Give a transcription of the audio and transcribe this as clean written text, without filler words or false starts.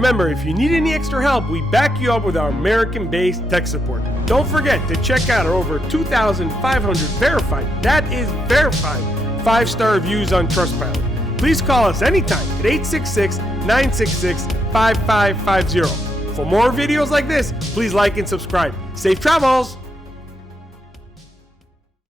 Remember, if you need any extra help, we back you up with our American-based tech support. Don't forget to check out our over 2,500 verified, that is verified, 5-star reviews on Trustpilot. Please call us anytime at 866-966-5550. For more videos like this, please like and subscribe. Safe travels!